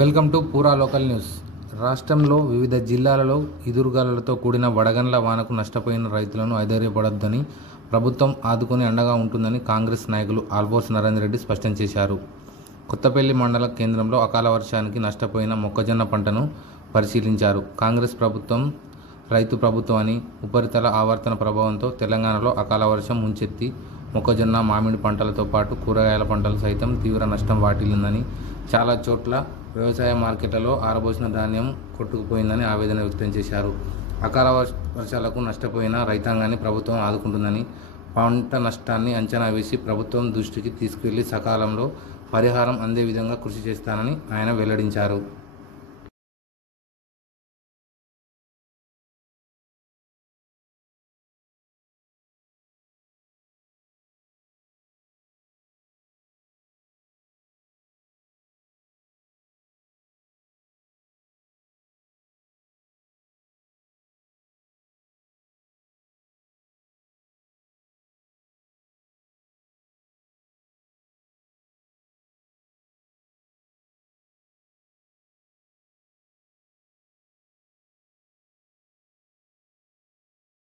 Welcome to పూరా local news. రాష్ట్రంలో వివిధ జిల్లాలలో ఎదురుగాలతో కూడిన వడగండ్ల వానకు నష్టపోయిన రైతులను ఐదర్యపడొద్దని ప్రభుత్వం ఆదుకొని అండగా ఉంటుందని కాంగ్రెస్ నాయకులు ఆల్బోస్ నరేందర్ రెడ్డి స్పష్టం చేశారు. కొత్తపల్లి మండల కేంద్రంలో అకాల వర్షానికి నష్టపోయిన మొక్కజొన్న పంటను పరిశీలించారు. కాంగ్రెస్ ప్రభుత్వం రైతు ప్రభుత్వం అని ఉపరితల ఆవర్తన ప్రభావంతో తెలంగాణలో అకాల వర్షం ముంచెత్తి మొక్కజొన్న మామిడి పంటలతో పాటు కూరగాయల పంటలు సైతం తీవ్ర నష్టం వాటిల్లిందని చాలా చోట్ల వ్యవసాయ మార్కెట్లలో ఆరబోసిన ధాన్యం కొట్టుకుపోయిందని ఆవేదన వ్యక్తం చేశారు. అకాల వర్ష- వర్షాలకు నష్టపోయిన రైతాంగాన్ని ప్రభుత్వం ఆదుకుంటుందని పంట నష్టాన్ని అంచనా వేసి ప్రభుత్వం దృష్టికి తీసుకెళ్ళి సకాలంలో పరిహారం అందే విధంగా కృషి చేస్తానని ఆయన వెల్లడించారు.